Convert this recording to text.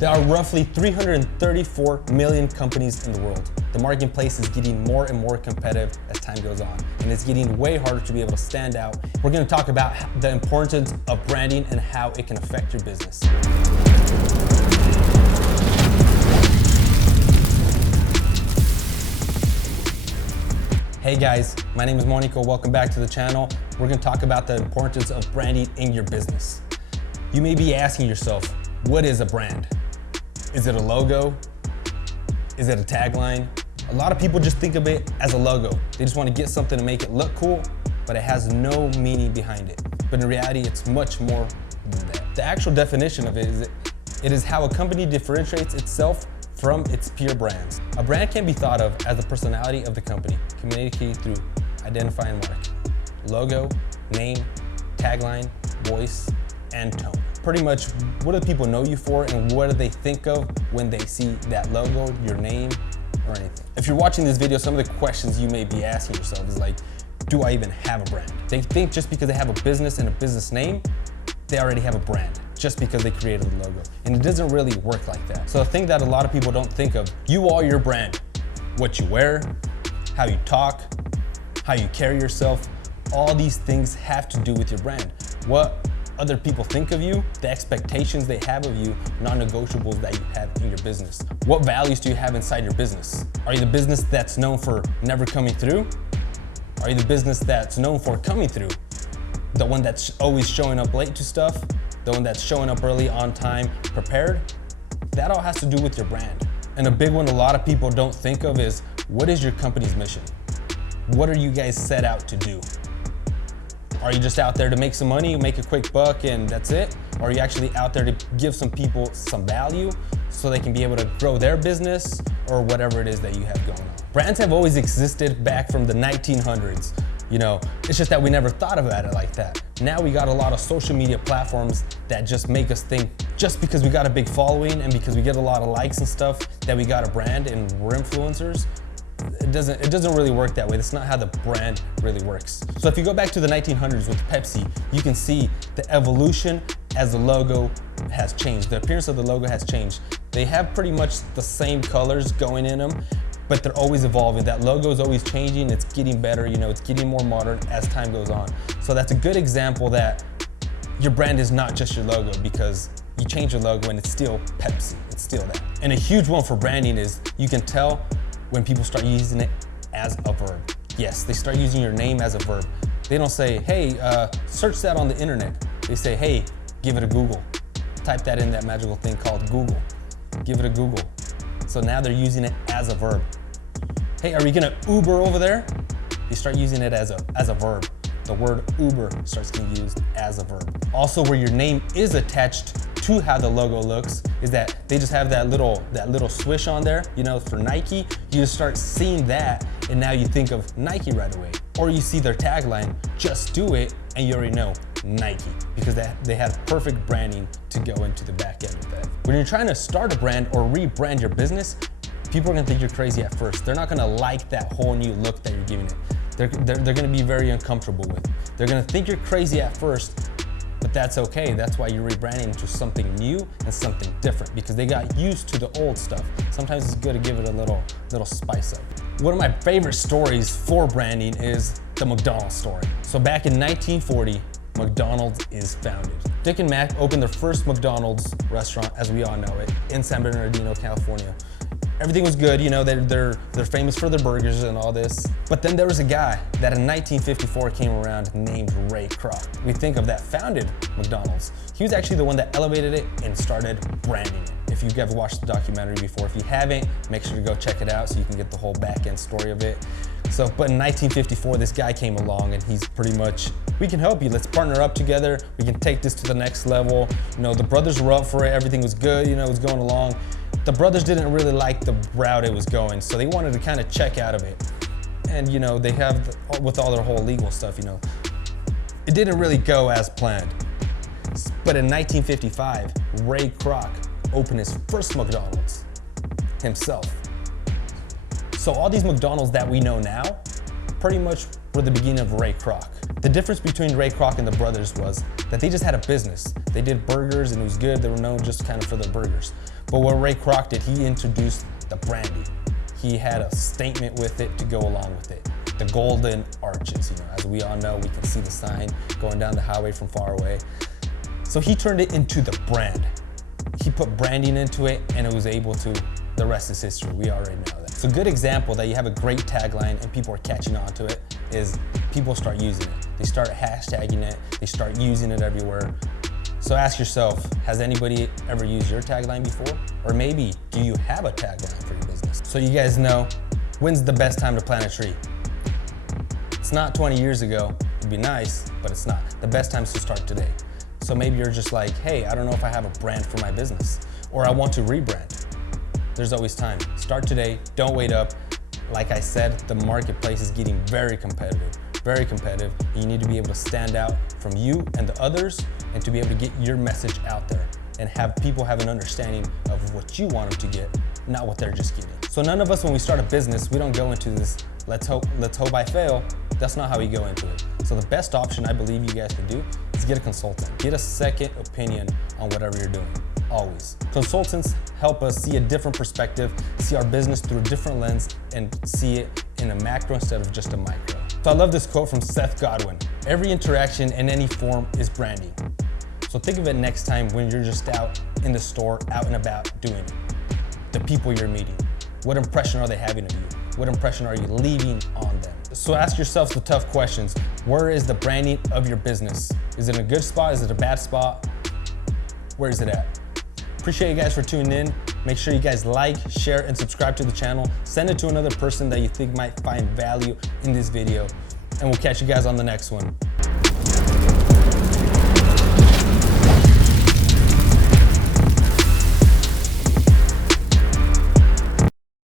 There are roughly 334 million companies in the world. The marketplace is getting more and more competitive as time goes on, and it's getting way harder to be able to stand out. We're going to talk about the importance of branding and how it can affect your business. Hey guys, my name is Monico. Welcome back to the channel. We're going to talk about the importance of branding in your business. You may be asking yourself, what is a brand? Is it a logo? Is it a tagline? A lot of people just think of it as a logo. They just want to get something to make it look cool, but it has no meaning behind it. But in reality, it's much more than that. The actual definition of it is how a company differentiates itself from its peer brands. A brand can be thought of as the personality of the company, communicated through identifying mark, logo, name, tagline, voice, and tone. Pretty much, what do people know you for, and what do they think of when they see that logo, your name, or anything? If you're watching this video, some of the questions you may be asking yourself is like, do I even have a brand? They think just because they have a business and a business name, they already have a brand, just because they created the logo. And it doesn't really work like that. So the thing that a lot of people don't think of, you are your brand. What you wear, how you talk, how you carry yourself, all these things have to do with your brand. What other people think of you, the expectations they have of you, non-negotiables that you have in your business. What values do you have inside your business? Are you the business that's known for never coming through? Are you the business that's known for coming through? The one that's always showing up late to stuff? The one that's showing up early, on time, prepared? That all has to do with your brand. And a big one a lot of people don't think of is, what is your company's mission? What are you guys set out to do? Are you just out there to make some money, make a quick buck, and that's it? Or are you actually out there to give some people some value so they can be able to grow their business or whatever it is that you have going on? Brands have always existed back from the 1900s. You know, it's just that we never thought about it like that. Now we got a lot of social media platforms that just make us think just because we got a big following and because we get a lot of likes and stuff that we got a brand and we're influencers. It doesn't really work that way. That's not how the brand really works. So if you go back to the 1900s with Pepsi, you can see the evolution as the logo has changed. The appearance of the logo has changed. They have pretty much the same colors going in them, but they're always evolving. That logo is always changing. It's getting better. You know, it's getting more modern as time goes on. So that's a good example that your brand is not just your logo, because you change your logo and it's still Pepsi. It's still that. And a huge one for branding is you can tell when people start using it as a verb. Yes, they start using your name as a verb. They don't say, hey, search that on the internet. They say, hey, give it a Google. Type that in that magical thing called Google. Give it a Google. So now they're using it as a verb. Hey, are we gonna Uber over there? They start using it as a verb. The word Uber starts getting used as a verb. Also, where your name is attached to how the logo looks is that they just have that little swish on there, you know, for Nike. You just start seeing that and now you think of Nike right away. Or you see their tagline, just do it, and you already know Nike, because they have perfect branding to go into the back end of that. When you're trying to start a brand or rebrand your business, people are gonna think you're crazy at first. They're not gonna like that whole new look that you're giving it. They're gonna be very uncomfortable with it. They're gonna think you're crazy at first, but that's okay. That's why you're rebranding to something new and something different, because they got used to the old stuff. Sometimes it's good to give it a little spice up. One of my favorite stories for branding is the McDonald's story. So back in 1940, McDonald's is founded. Dick and Mac opened their first McDonald's restaurant, as we all know it, in San Bernardino, California. Everything was good, you know, they're famous for their burgers and all this. But then there was a guy that in 1954 came around named Ray Kroc. We think of that founded McDonald's. He was actually the one that elevated it and started branding it. If you've ever watched the documentary before, if you haven't, make sure to go check it out so you can get the whole back end story of it. But in 1954, this guy came along and he's pretty much, we can help you, let's partner up together, we can take this to the next level. You know, the brothers were up for it, everything was good, you know, it was going along. The brothers didn't really like the route it was going, so they wanted to kind of check out of it. And you know, they have, with all their whole legal stuff, you know, it didn't really go as planned. But in 1955, Ray Kroc opened his first McDonald's himself. So all these McDonald's that we know now, pretty much were the beginning of Ray Kroc. The difference between Ray Kroc and the brothers was that they just had a business. They did burgers and it was good. They were known just kind of for their burgers. But what Ray Kroc did, he introduced the branding. He had a statement with it to go along with it. The golden arches, as we all know, we can see the sign going down the highway from far away. So he turned it into the brand. He put branding into it, and it was able to, the rest is history. We already know that. So a good example that you have a great tagline and people are catching on to it is people start using it. They start hashtagging it, they start using it everywhere. So ask yourself, has anybody ever used your tagline before? Or maybe, do you have a tagline for your business? So you guys know, when's the best time to plant a tree? It's not 20 years ago. It'd be nice, but it's not. The best time is to start today. So maybe you're just like, hey, I don't know if I have a brand for my business, or I want to rebrand. There's always time. Start today, don't wait up. Like I said, the marketplace is getting very competitive. Very competitive. You need to be able to stand out from you and the others, and to be able to get your message out there and have people have an understanding of what you want them to get, not what they're just getting. So none of us, when we start a business, we don't go into this, let's hope I fail. That's not how we go into it. So the best option I believe you guys can do is get a consultant. Get a second opinion on whatever you're doing, always. Consultants help us see a different perspective, see our business through a different lens, and see it in a macro instead of just a micro. So I love this quote from Seth Godin. Every interaction in any form is branding. So think of it next time when you're just out in the store, out and about doing it. The people you're meeting. What impression are they having of you? What impression are you leaving on them? So ask yourself the tough questions. Where is the branding of your business? Is it in a good spot? Is it a bad spot? Where is it at? Appreciate you guys for tuning in. Make sure you guys like, share, and subscribe to the channel. Send it to another person that you think might find value in this video. And we'll catch you guys on the next one.